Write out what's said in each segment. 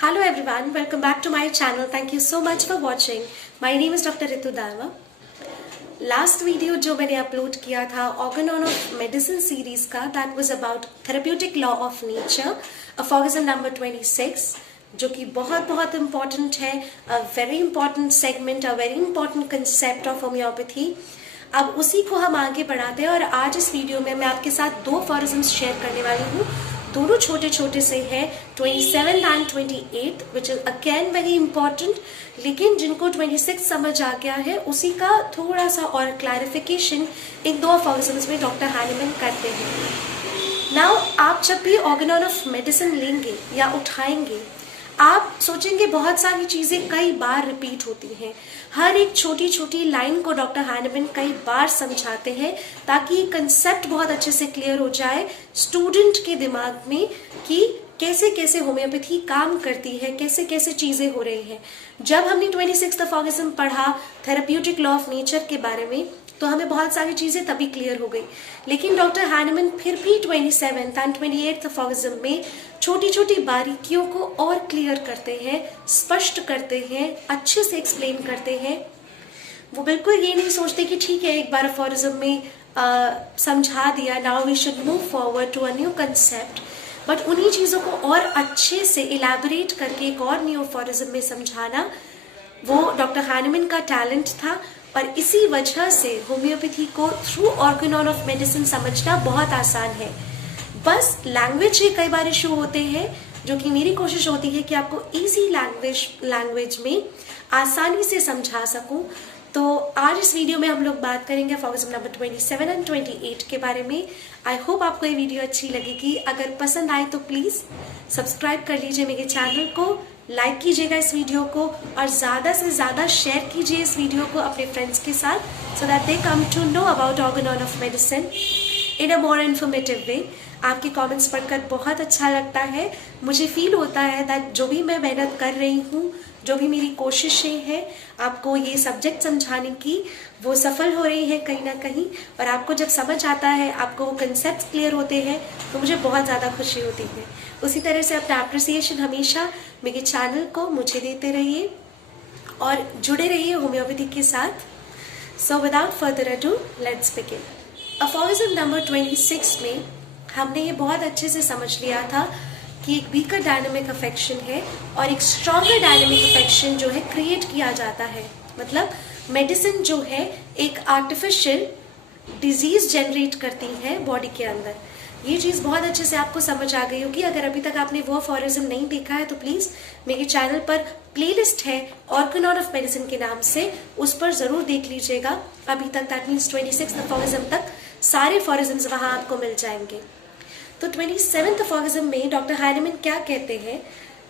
Hello everyone, welcome back to my channel. Thank you so much for watching. My name is Dr. Ritu Darwa. Last video जो मैंने upload किया था organ of medicine series का, that was about therapeutic law of nature, aphorism number 26, जो कि बहुत important है, a very important segment, a very important concept of homeopathy. अब उसी को हम आगे बढ़ाते हैं और आज इस वीडियो में मैं आपके साथ दो अफॉर्गिज्म्स शेयर करने वाली हूँ। दोनों छोटे छोटे से हैं, 27 and 28, which is again very important, लेकिन जिनको 26 समझ आ गया है उसी का थोड़ा सा और क्लैरिफिकेशन इन दो अफॉर्गिज्म्स में डॉक्टर हैनिमैन करते हैं। नाउ आप जब भी ऑर्गन ऑफ मेडिसिन लेंगे या उठाएंगे, आप सोचेंगे बहुत सारी चीजें कई बार रिपीट होती हैं। हर एक छोटी छोटी लाइन को डॉक्टर हैनिमैन कई बार समझाते हैं ताकि ये कंसेप्ट बहुत अच्छे से क्लियर हो जाए स्टूडेंट के दिमाग में कि कैसे कैसे होम्योपैथी काम करती है, कैसे कैसे चीजें हो रही हैं। जब हमने 26th अफॉर्गिज्म पढ़ा थेरेप्यूटिक लॉ ऑफ नेचर के बारे में, तो हमें बहुत सारी चीजें तभी क्लियर हो गई, लेकिन डॉक्टर हैनिमैन फिर भी 27th एंड 28th अफॉर्गिज्म में छोटी छोटी बारीकियों को और क्लियर करते हैं, स्पष्ट करते हैं, अच्छे से एक्सप्लेन करते हैं। वो बिल्कुल ये नहीं सोचते कि ठीक है एक बार अफॉर्गिज्म में समझा दिया, now we should move forward to a new concept, but उन्हीं चीजों को और अच्छे से इलैबोरेट करके एक और न्यू अफॉर्गिज्म में समझाना वो डॉक्टर हैनिमैन का टैलेंट था। और इसी वजह से होम्योपैथी को थ्रू ऑर्गन ऑफ मेडिसिन समझना बहुत आसान है। बस लैंग्वेज के कई बार इशू होते हैं, जो कि मेरी कोशिश होती है कि आपको इजी लैंग्वेज में आसानी से समझा सकूं। तो आज इस वीडियो में हम लोग बात करेंगे अफॉर्गिज्म नंबर 27 एंड 28 के बारे में। आई होप आपको ये वीडियो अच्छी लगेगी। अगर पसंद आए तो प्लीज सब्सक्राइब कर लीजिए मेरे चैनल को, लाइक कीजिएगा इस वीडियो को और ज्यादा से ज्यादा शेयर कीजिए इस वीडियो को अपने फ्रेंड्स के साथ, so that they come to know about organ of medicine in a more informative way. आपके कमेंट्स पढ़कर बहुत अच्छा लगता है, मुझे फील होता है दैट जो भी मैं मेहनत कर रही हूँ, जो भी मेरी कोशिशें हैं आपको ये सब्जेक्ट समझाने की, वो सफल हो रही है कहीं ना कहीं। और आपको जब समझ आता है, आपको वो कंसेप्ट क्लियर होते हैं, तो मुझे बहुत ज़्यादा खुशी होती है। उसी तरह से अपना अप्रिसिएशन हमेशा मेरे चैनल को मुझे देते रहिए और जुड़े रहिए होम्योपैथी के साथ। So without further ado let's begin. Aphorism number 26 में हमने ये बहुत अच्छे से समझ लिया था कि एक वीकर डायनेमिक अफेक्शन है और एक स्ट्रॉन्गर डायनेमिक अफेक्शन जो है क्रिएट किया जाता है। मतलब मेडिसिन जो है एक आर्टिफिशियल डिजीज जनरेट करती है बॉडी के अंदर। ये चीज बहुत अच्छे से आपको समझ आ गई होगी। अगर अभी तक आपने वो अफॉर्गिज्म नहीं देखा है तो प्लीज मेरे चैनल पर प्लेलिस्ट है ऑर्गन ऑफ मेडिसिन के नाम से, उस पर जरूर देख लीजिएगा। अभी तक दैट मीन्स 26th अफॉर्गिज्म तक सारे अफॉर्गिज्म्स वहां आपको मिल जाएंगे। तो 27th अफॉर्गिज्म में डॉक्टर हैनिमैन क्या कहते हैं?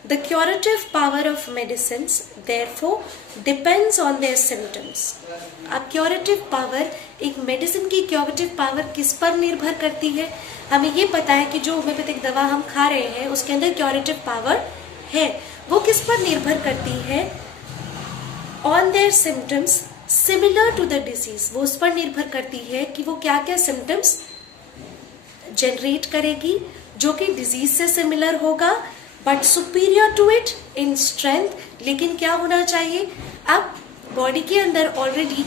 The curative power of medicines therefore depends on their symptoms. अब क्यूरेटिव पावर, एक मेडिसिन की क्यूरेटिव पावर किस पर निर्भर करती है? हमें ये पता है कि जो होम्योपैथिक दवा हम खा रहे हैं उसके अंदर क्यूरेटिव पावर है, वो किस पर निर्भर करती है? On their symptoms similar to the disease. वो उस पर निर्भर करती है कि वो क्या क्या सिम्टम्स जनरेट करेगी जो कि डिजीज से सिमिलर होगा but superior to it in strength. लेकिन क्या होना चाहिए? अब बॉडी के अंदर ऑलरेडी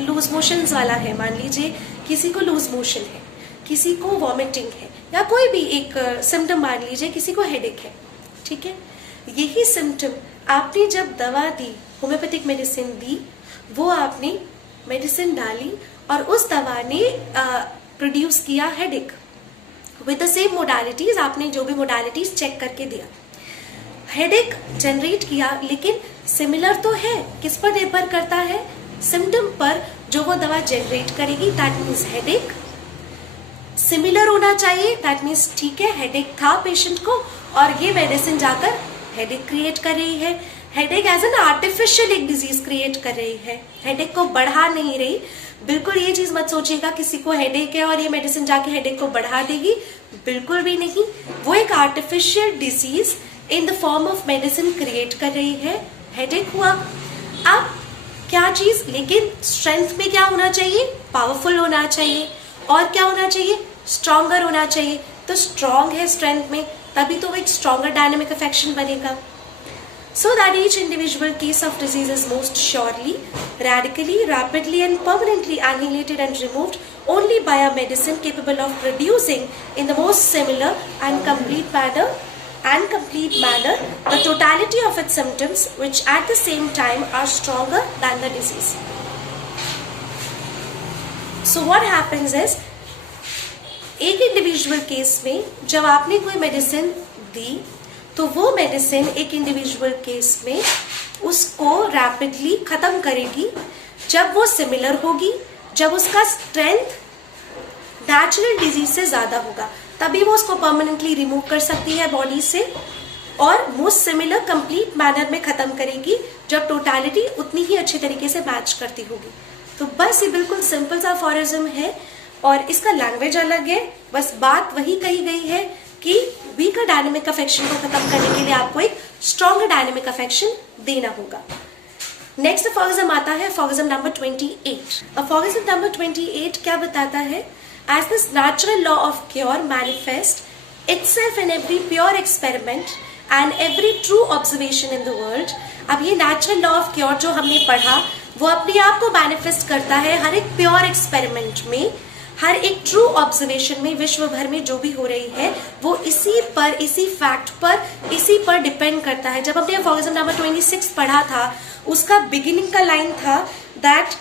लूज मोशंस वाला है, मान लीजिए किसी को लूज मोशन है, किसी को वॉमिटिंग है, या कोई भी एक सिम्टम मान लीजिए किसी को हेडेक है, ठीक है। यही सिम्टम आपने जब दवा दी, होम्योपैथिक मेडिसिन दी, वो आपने मेडिसिन डाली और उस दवा ने प्रोड्यूस किया headache with the same modalities. आपने जो भी मोडालिटीज चेक करके दिया, हेडेक जनरेट किया, लेकिन सिमिलर तो है। किस पर निर्भर करता है? सिम्टम पर जो वो दवा जनरेट करेगी, दैट मीन्स हेडेक सिमिलर होना चाहिए। दैट मीन्स ठीक है, हेडेक था पेशेंट को और ये मेडिसिन जाकर हेडेक क्रिएट कर रही है। हेडेक एज एन आर्टिफिशियल एक डिजीज क्रिएट कर रही है, हेडेक को बढ़ा नहीं रही। बिल्कुल ये चीज मत सोचिएगा किसी को हेडेक है और ये मेडिसिन जाके हेडेक को बढ़ा देगी, बिल्कुल भी नहीं। वो एक artificial disease in the form of medicine create कर रही है, हेडेक हुआ। अब क्या चीज, लेकिन स्ट्रेंथ में क्या होना चाहिए? पावरफुल होना चाहिए। और क्या होना चाहिए? स्ट्रॉन्गर होना चाहिए। तो स्ट्रॉन्ग है स्ट्रेंथ में, तभी तो वो एक स्ट्रॉन्गर डायनेमिक अफेक्शन बनेगा। so that each individual case of disease is most surely, radically, rapidly and permanently annihilated and removed only by a medicine capable of producing in the most similar and complete manner the totality of its symptoms, which at the same time are stronger than the disease. So what happens is, एक individual case में जब आपने कोई medicine दी तो वो medicine एक individual case में उसको रैपिडली खत्म करेगी जब वो सिमिलर होगी, जब उसका स्ट्रेंथ नेचुरल डिजीज से ज्यादा होगा, तभी वो उसको परमानेंटली रिमूव कर सकती है बॉडी से, और मोस्ट सिमिलर कंप्लीट मैनर में खत्म करेगी जब टोटलिटी उतनी ही अच्छे तरीके से मैच करती होगी। तो बस ये बिल्कुल सिंपल सा अफोरिज्म है और इसका लैंग्वेज अलग है, बस बात वही कही गई है कि वीकर डायनेमिक अफेक्शन को खत्म करने के लिए आपको एक स्ट्रॉन्गर डायनेमिक अफेक्शन देना होगा। नेक्स्ट अफोरिज्म आता है अफोरिज्म नंबर 28। अफोरिज्म नंबर 28 क्या बताता है? As this natural law of cure manifests itself in every pure experiment and every true observation in the world। अब ये natural law of cure जो हमने पढ़ा वो अपने आप को मैनिफेस्ट करता है हर एक प्योर एक्सपेरिमेंट में, हर एक ट्रू ऑब्जर्वेशन में, विश्व भर में जो भी हो रही है वो इसी फैक्ट पर, इसी पर डिपेंड करता है। जब हमने अफोरिज्म नंबर 26 पढ़ा था उसका बिगिनिंग का लाइन था that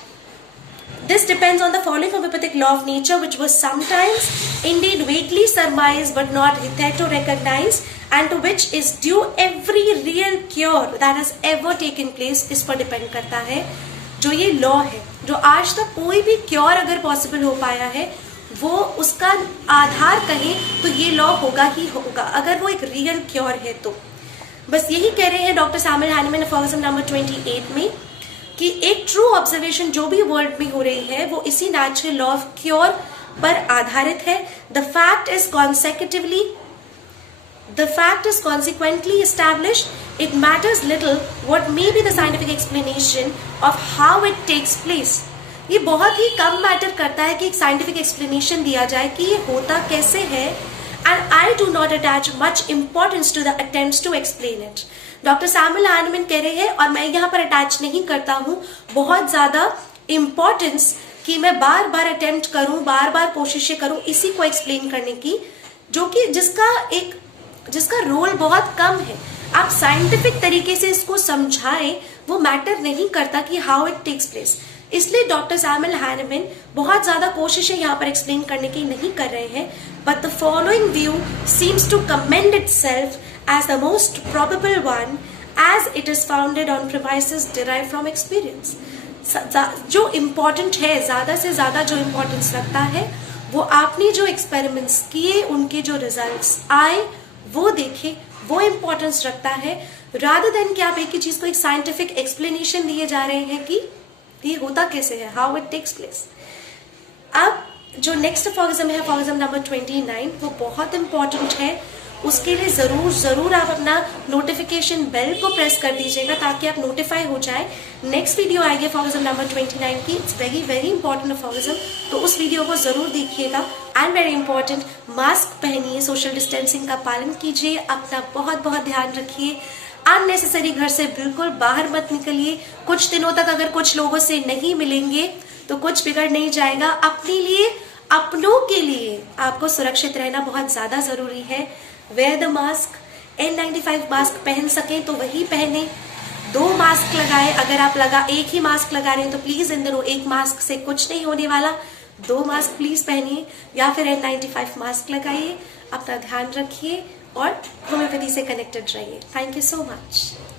this depends on the following homeopathic law of nature which was sometimes indeed vaguely surmised but not hitherto recognized and to which is due every real cure that has ever taken place। इस पर depend करता है जो ये law है, जो आज तक कोई भी क्योर अगर पॉसिबल हो पाया है वो उसका आधार कहें तो ये लॉ होगा ही होगा अगर वो एक रियल क्योर है तो। बस यही कह रहे हैं doctor Samuel Hahnemann aphorism number 28 में कि एक ट्रू ऑब्जर्वेशन जो भी वर्ल्ड में हो रही है वो इसी नेचुरल लॉ ऑफ क्योर पर आधारित है। The fact is consequently established, it matters little what may be the scientific explanation of how it takes place। ये बहुत ही कम मैटर करता है कि एक साइंटिफिक एक्सप्लेनेशन दिया जाए कि ये होता कैसे है, and I do not attach much importance to the attempts to explain it। Doctor Samuel Hahnemann कह रहे हैं और मैं यहाँ पर अटैच नहीं करता हूँ बहुत ज्यादा इम्पोर्टेंस कि मैं बार बार अटेम्प्ट करूं, बार बार कोशिशें करूं इसी को एक्सप्लेन करने की, जो कि जिसका रोल बहुत कम है। आप साइंटिफिक तरीके से इसको समझाएं, वो मैटर नहीं करता कि हाउ इट टेक्स प्लेस। इसलिए डॉक्टर सैमुअल हैनीमैन बहुत ज्यादा कोशिशें यहाँ पर एक्सप्लेन करने की नहीं कर रहे हैं। But the following view seems to commend itself as the most probable one as it is founded on premises derived from experience। जो इम्पोर्टेंट है, ज्यादा से ज्यादा जो इम्पोर्टेंस रखता है वो आपने जो एक्सपेरिमेंट्स किए उनके जो रिजल्ट्स आए वो देखे, वो इम्पोर्टेंस रखता है, रादर देन कि आप एक ही चीज को एक साइंटिफिक एक्सप्लेनेशन दिए जा रहे हैं कि ये होता कैसे है, हाउ इट टेक्स प्लेस। अब जो नेक्स्ट अफोरिज्म है अफोरिज्म नंबर 29 वो बहुत इंपॉर्टेंट है। उसके लिए जरूर आप अपना नोटिफिकेशन बेल को प्रेस कर दीजिएगा ताकि आप नोटिफाई हो जाए। नेक्स्ट वीडियो आएगी अफोरिज्म नंबर 29 की। इट्स वेरी इंपॉर्टेंट अफोरिज्म, तो उस वीडियो को जरूर देखिएगा। एंड वेरी इंपॉर्टेंट, मास्क पहनिए, सोशल डिस्टेंसिंग का पालन कीजिए, अपना बहुत ध्यान रखिए, अननेसेसरी घर से बिल्कुल बाहर मत निकलिए। कुछ दिनों तक अगर कुछ लोगों से नहीं मिलेंगे तो कुछ बिगड़ नहीं जाएगा। अपने लिए, अपनों के लिए आपको सुरक्षित रहना बहुत ज्यादा जरूरी है। Where the mask, N95 mask पहन सकें तो वही पहने। 2 मास्क लगाए, अगर आप एक ही मास्क लगा रहे हैं तो प्लीज इन दिनों एक मास्क से कुछ नहीं होने वाला, 2 मास्क प्लीज पहनिए या फिर N95 मास्क लगाइए। अपना ध्यान रखिए और होम्योपैथी से कनेक्टेड रहिए। Thank you so much.